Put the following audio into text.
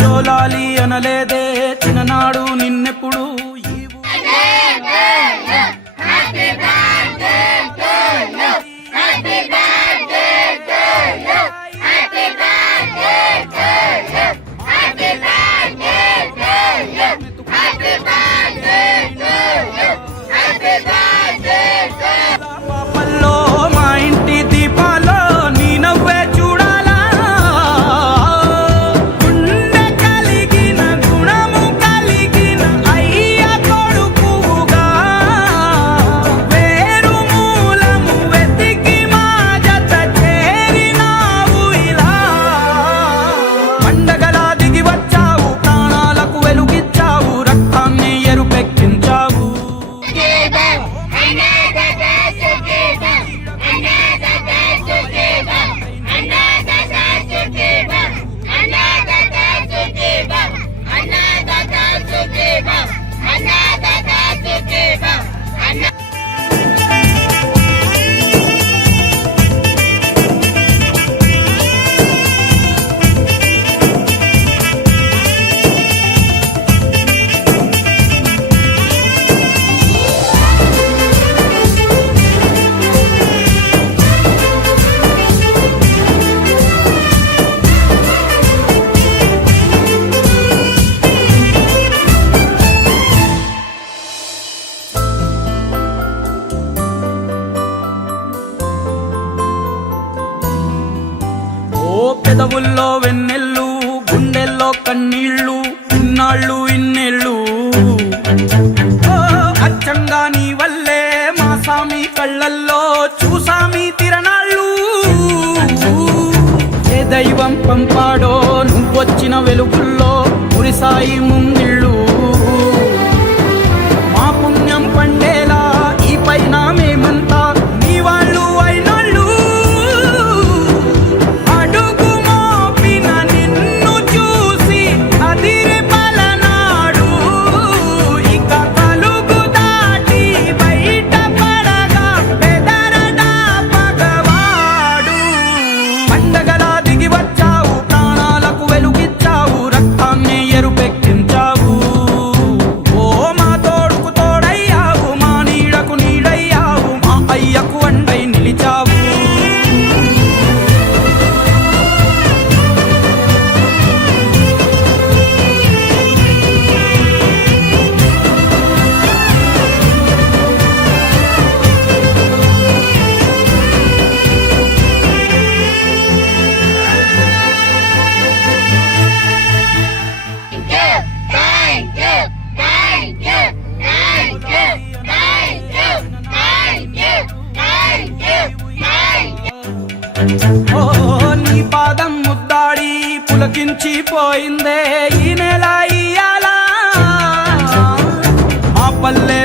జోలాలి అనలేదే చిన్ననాడు నిన్నెప్పుడు పెదవుల్లో వెన్నెల్లు గుండెల్లో కన్నీళ్ళు ఇన్నాళ్ళు ఇన్నేళ్ళు అచ్చంగా నీ వల్లే మా సామి కళ్ళల్లో చూసామి తిరణాళ్ళు ఏ దైవం పంపాడో నువ్వొచ్చిన వెలుగుల్లో మురిసాయి ముంగిళ్ళు మా పుణ్యం పండేలా ఈ పైన మేమంతా నీ వాళ్ళు అయినాళ్ళు నీ పాదం ముద్దాడి పులకించిపోయిందే ఈ నెల ఇయ్యాల మా పల్లె